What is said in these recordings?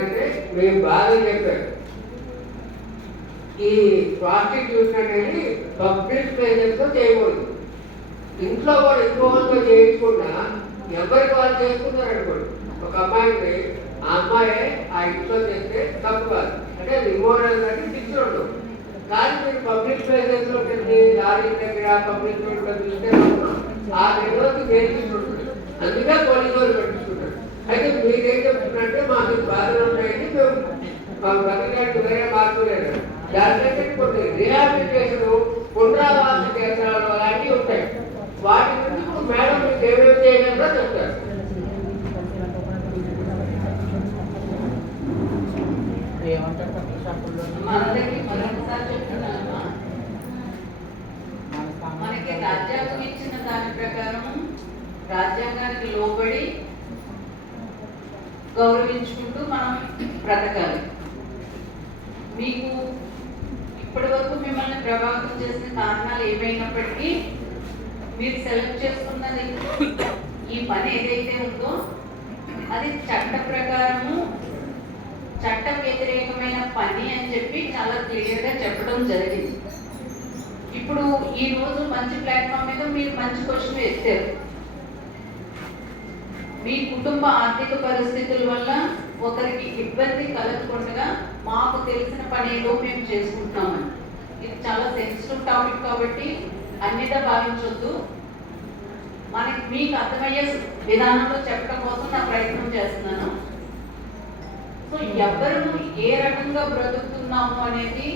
అంటే మేము బాగా చెప్పారు ఈ ప్రాస్టిట్యూషన్ అనేది పబ్లిక్ ప్లేసెస్లో చేయకూడదు. ఇంట్లో కూడా ఇంకోతో చేయించకుండా ఎవరికి వాళ్ళు చేసుకున్నారు అనుకోండి. ఒక అమ్మాయిని ఆ అమ్మాయి ఆ ఇంట్లో చేస్తే తప్పు కాదు. అంటే అది ఇమోరల్ అంటే ఉండవు. కానీ మీరు పబ్లిక్ ప్లేసెస్లో పెట్టి లారీ దగ్గర పబ్లిక్లో చూస్తే ఆ నిర్వహణ చేయించుకుంటుంది అందుకే పోలీసు వాళ్ళు పెట్టించుకుంటారు అయితే మీరేం చెప్తున్నారంటే మాకు బాధలు ఉన్నాయని మేము దానికంటే కొన్ని రిహాబిలిటేషన్ పునరావాస కేంద్రాలు అలాంటివి ఉంటాయి వాటి గురించి ఇప్పుడు మేడం మీకు ఏమేమి చేయగలరో చెప్తారు మనకి రాజ్యాంగం ఇచ్చిన దాని ప్రకారం రాజ్యాంగానికి లోబడి గౌరవించుకుంటూ మనం బ్రతకాలి. మీకు ఇప్పటి వరకు మిమ్మల్ని ప్రభావితం చేసిన కారణాలు ఏమైనప్పటికీ మీరు సెలెక్ట్ చేసుకున్నది ఈ పని ఏదైతే ఉందో అది చట్ట ప్రకారము చట్ట వ్యతిరేకమైన పని అని చెప్పి చాలా క్లియర్గా చెప్పడం జరిగింది. ఇప్పుడు ఈ రోజు మంచి ప్లాట్ఫామ్ మీద మీరు మంచి క్వశ్చన్ వేస్తారు మీ కుటుంబ ఆర్థిక పరిస్థితుల వల్ల ఒకరికి ఇబ్బంది కలగకుండా మాకు తెలిసిన పని ఏదో మేము చేసుకుంటున్నామని ఇది చాలా సెన్సిటివ్ టాపిక్ కాబట్టి అన్నిటా భావించొద్దు. మనకి మీకు అర్థమయ్యే విధానంలో చెప్పడం కోసం నా ప్రయత్నం చేస్తున్నాను. సో ఎవరు ఏ రకంగా బ్రతుకుతున్నాము అనేది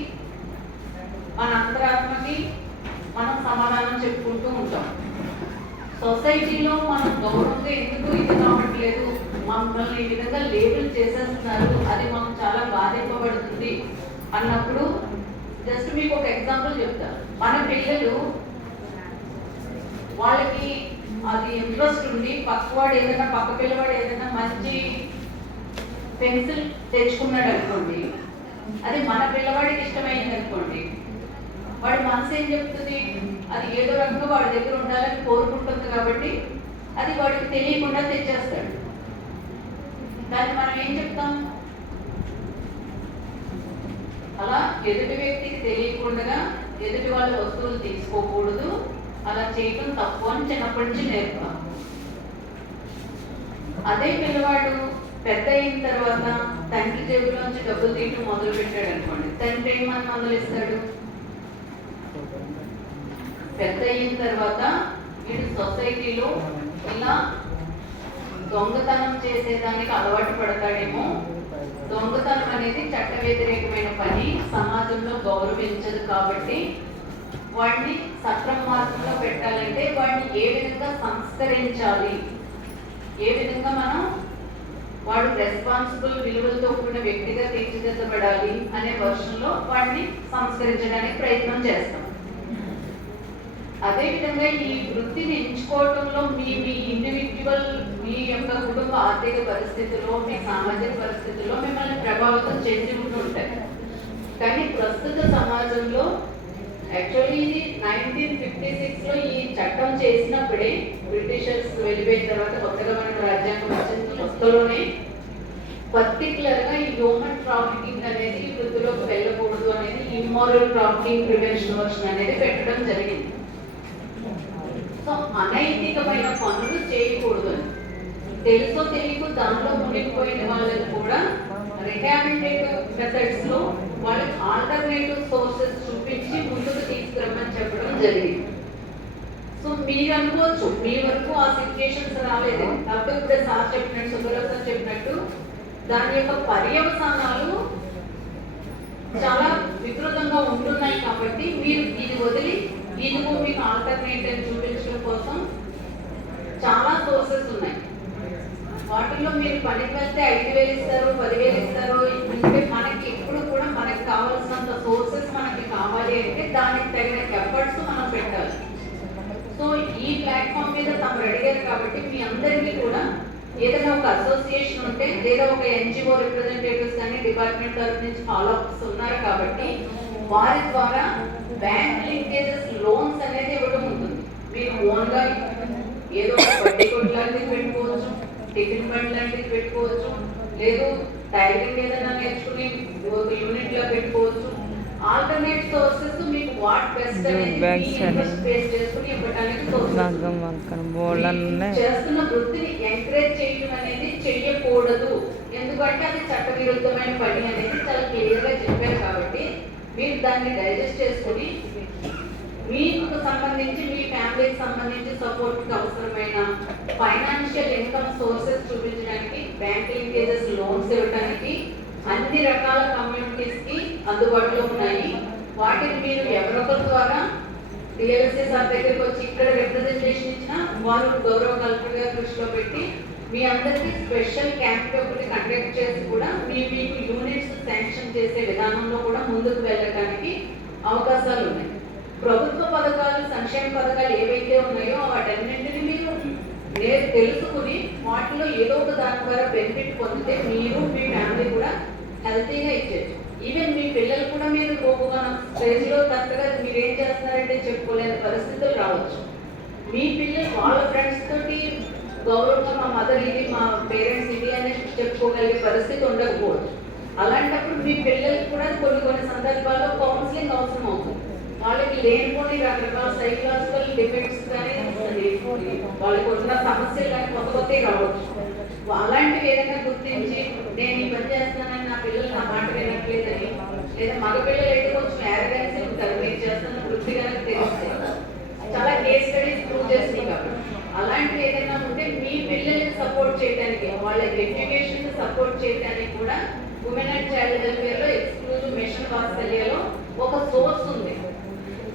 మన అంతరాత్మకి మనం సమాధానం చెప్పుకుంటూ ఉంటాం. సొసైటీలో మనం గౌరవంగా ఎందుకు ఇది కావట్లేదు? మమ్మల్ని ఈ విధంగా లేబుల్ చేసేస్తున్నారు. అది మనం చాలా బాధింపబడుతుంది అన్నప్పుడు జస్ట్ మీకు ఒక ఎగ్జాంపుల్ చెప్తా. మన పిల్లలు వాళ్ళకి అది ఇంట్రెస్ట్ ఉండి పక్కవాడు ఏదైనా పక్క పిల్లవాడు ఏదైనా మంచి పెన్సిల్ తెచ్చుకున్నాడు అనుకోండి. అది మన పిల్లవాడికి ఇష్టమైంది అనుకోండి. వాడి మనసు ఏం చెప్తుంది? అది ఏదో రకంగా వాడి దగ్గర ఉండాలని కోరుకుంటుంది కాబట్టి అది వాడికి తెలియకుండా తెచ్చేస్తాడు. దాన్ని మనం ఏం చెప్తాం? అలా ఎదుటి వ్యక్తికి తెలియకుండా ఎదుటి వాళ్ళ వస్తువులు తీసుకోకూడదు. అలా చేయటం తప్పు అని చిన్నప్పటి నుంచి నేర్పాం. అదే పిల్లవాడు పెద్ద అయిన తర్వాత తండ్రి జేబులోంచి డబ్బులు తీయటం మొదలు పెట్టాడు అనుకోండి తండ్రి ఏమని మొదలిస్తాడు పెద్ద అయిన తర్వాత వీడు సొసైటీలో ఇలా దొంగతనం చేసేదానికి అలవాటు పడతాడేమో. దొంగతనం అనేది చట్ట వ్యతిరేకమైన పని సమాజంలో గౌరవించదు కాబట్టి వాడిని సక్రమ మార్గంలో పెట్టాలంటే వాడిని ఏ విధంగా సంస్కరించాలి? ఏ విధంగా మనం వాడు రెస్పాన్సిబుల్ విలువలతో కూడిన వ్యక్తిగా తీర్చిదిద్దబడాలి అనే వర్షంలో వాడిని సంస్కరించడానికి ప్రయత్నం చేస్తాం. అదే విధంగా ఈ వృత్తిని ఎంచుకోవడంలో మీ మీ ఇండివిజువల్ మీ యొక్క కుటుంబ ఆర్థిక పరిస్థితుల్లో మీ సామాజిక పరిస్థితుల్లో మిమ్మల్ని ప్రభావితం చేసి ఉంటుంటాయి. కానీ ప్రస్తుత సమాజంలో యాక్చువల్లీ ఇది నైన్టీన్ ఫిఫ్టీ సిక్స్లో ఈ చట్టం చేసినప్పుడే బ్రిటిషర్స్ వెళ్ళిపోయిన తర్వాత కొత్తగా మనకు రాజ్యాంగం వచ్చిన కొత్తలోనే పర్టికులర్గా ఈ హ్యూమన్ ట్రాఫికింగ్ అనేది వృత్తిలోకి వెళ్ళకూడదు అనేది ఇమ్మోరల్ ట్రాఫికింగ్ ప్రివెన్షన్ వర్షన్ అనేది పెట్టడం జరిగింది. సో అనైతికమైన పనులు చేయకూడదు అని. తెలుసో తెలియకు దానిలో మునిగిపోయిన వాళ్ళని కూడా రిహాబిలిటేటివ్ మెథడ్స్లో వాళ్ళకి ఆల్టర్నేటివ్ సోర్సెస్ చూపించి ముందుకు తీసుకురమ్మని చెప్పడం జరిగింది. సో మీరు అనుకోవచ్చు మీ వరకు ఆ సిచ్యుయేషన్స్ రాలేదు. కాబట్టి ఇప్పుడే సార్ చెప్పినట్టు సుబ్బరావు చెప్పినట్టు దాని యొక్క పర్యవసానాలు చాలా వికృతంగా ఉంటున్నాయి కాబట్టి మీరు ఇది వదిలి ఇదిగో మీకు ఆల్టర్నేటివ్ చూపించడం కోసం చాలా సోర్సెస్ ఉన్నాయి. వాటిల్లో మీరు పనికి వెళ్తే ఐదు వేలు ఇస్తారు పదివేలు ఇస్తారు. అంటే మనకి ఎప్పుడు కూడా మనకి కావాల్సినంత సోర్సెస్ మనకి కావాలి అంటే దానికి తగిన ఎఫర్ట్స్ మనం పెట్టాలి. సో ఈ ప్లాట్ఫామ్ మీద తాము అడిగారు కాబట్టి మీ అందరికీ కూడా ఏదైనా ఒక అసోసియేషన్ ఉంటే లేదా ఒక ఎన్జిఓ రిప్రజెంటేటివ్స్ కానీ డిపార్ట్మెంట్ తరఫు నుంచి ఫాలో అప్స్ ఉన్నారు కాబట్టి వారి ద్వారా బ్యాంక్ లింకేజెస్ లోన్స్ అనేది ఇవ్వడం ఉంటుంది. మీరు ఓన్గా ఏదో వడ్డీ లాంటిది పెట్టుకోవచ్చు టిఫిన్ బండ్ లాంటిది పెట్టుకోవచ్చు లేదు టైలరింగ్ ఏదైనా నేర్చుకుని ఒక యూనిట్లో పెట్టుకోవచ్చు. ఆల్టర్నేట్ సోర్సెస్ మీకు వాట్ బెస్ట్ అనేది. స్పేస్ చేసుకుని ఇవ్వడానికి చేస్తున్న వృత్తిని ఎంకరేజ్ చేయడం అనేది చెయ్యకూడదు. ఎందుకంటే అది చట్టవిరుద్ధమైన పని అనేది చాలా క్లియర్గా చెప్పారు కాబట్టి మీరు దాన్ని డైజెస్ట్ చేసుకొని మీకు సంబంధించి మీ ఫ్యామిలీకి సంబంధించి సపోర్ట్కి అవసరమైన ఫైనాన్షియల్ ఇన్కమ్ సోర్సెస్ చూపించడానికి బ్యాంక్ లింకేజెస్ లోన్స్ ఇవ్వడానికి అన్ని రకాల కమ్యూనిటీస్కి అందుబాటులో ఉన్నాయి. వాటిని మీరు ఎవరొకరి ద్వారా డిఎల్సీ సార్ దగ్గరికి వచ్చి ఇక్కడ రిప్రజెంటేషన్ ఇచ్చిన వారు గౌరవ కల్పగా దృష్టిలో పెట్టి మీ అందరికీ స్పెషల్ క్యాంప్ ఒకటి కండక్ట్ చేసి కూడా మీ మీకు యూనిట్స్ శాంక్షన్ చేసే విధానంలో కూడా ముందుకు వెళ్ళడానికి అవకాశాలు ఉన్నాయి. ప్రభుత్వ పథకాలు సంక్షేమ పథకాలు ఏవైతే ఉన్నాయో వాటన్నింటినీ మీరు నేను తెలుసుకుని వాటిలో ఏదో ఒక దాని ద్వారా బెనిఫిట్ పొందితే మీరు మీ ఫ్యామిలీ కూడా హెల్తీగా ఇచ్చేది ఈవెన్ మీ పిల్లలు కూడా మీరు ఒక స్టేజ్లో కరెక్ట్గా మీరు ఏం చేస్తున్నారంటే చెప్పుకోలేని పరిస్థితులు రావచ్చు. మీ పిల్లలు వాళ్ళ ఫ్రెండ్స్ తోటి గౌరవంగా మా మదర్ ఇది మా పేరెంట్స్ ఇది అని చెప్పుకోగలిగే పరిస్థితి ఉండకపోవచ్చు. అలాంటప్పుడు మీ పిల్లలకి కూడా కొన్ని కొన్ని సందర్భాల్లో కౌన్సిలింగ్ అవసరం అవుతుంది. వాళ్ళకి లేనిపోని రకరకాల సైకలాజికల్ డిఫెక్ట్స్ కానీ వాళ్ళకి ఉన్న సమస్యలు కానీ కొత్త కొత్త రావచ్చు. అలాంటివి ఏదైనా గుర్తించి నేను ఈ పని చేస్తానని నా పిల్లలు నా మాట వినట్లేదని లేదా మగ పిల్లలు అయితే కొంచెం యారగెన్సీ ఉంటారు మీరు చేస్తున్న వృత్తి తెలిస్తే చాలా కేస్ స్టడీస్ ప్రూవ్ చేస్తున్నాయి కాబట్టి. అలాంటివి ఏదైనా ఉంటే మీ పిల్లల్ని సపోర్ట్ చేయడానికి వాళ్ళ ఎడ్యుకేషన్ సపోర్ట్ చేయడానికి కూడా ఉమెన్ అండ్ చైల్డ్ వెల్ఫేర్లో ఎక్స్క్లూజివ్ మిషన్ వాత్సల్యలో ఒక సోర్స్ ఉంది.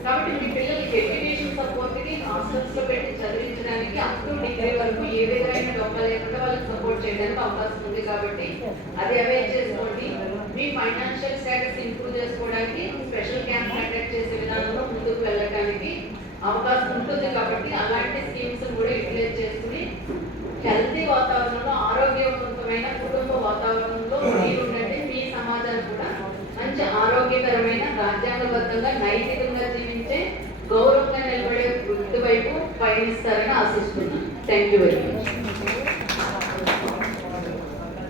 కాబట్టి మీ పిల్లలకి ఎడ్యుకేషన్ సపోర్ట్కి హాస్టల్స్లో పెట్టి చదివించడానికి అప్ టు డిగ్రీ వరకు ఏ విధమైన డొక్క లేకుండా వాళ్ళకి సపోర్ట్ చేయడానికి అవకాశం ఉంది కాబట్టి అది అవేర్ చేసుకోండి. మీ ఫైనాన్షియల్ స్టేటస్ ఇంప్రూవ్ చేసుకోవడానికి స్పెషల్ క్యాంప్ కండక్ట్ చేసే అవకాశం ఉంటుంది కాబట్టి అలాంటి స్కీమ్స్ కూడా యూటిలైజ్ చేసుకుని హెల్తీ వాతావరణంలో ఆరోగ్యవంతమైన కుటుంబ వాతావరణంలో మీరు ఉండండి మీ సమాజాన్ని కూడా మంచి ఆరోగ్యకరమైన రాజ్యాంగబద్ధంగా నైతికంగా జీవించే గౌరవంగా నిలబడే వృత్తి వైపు పయనిస్తారని ఆశిస్తున్నాను. Thank you very much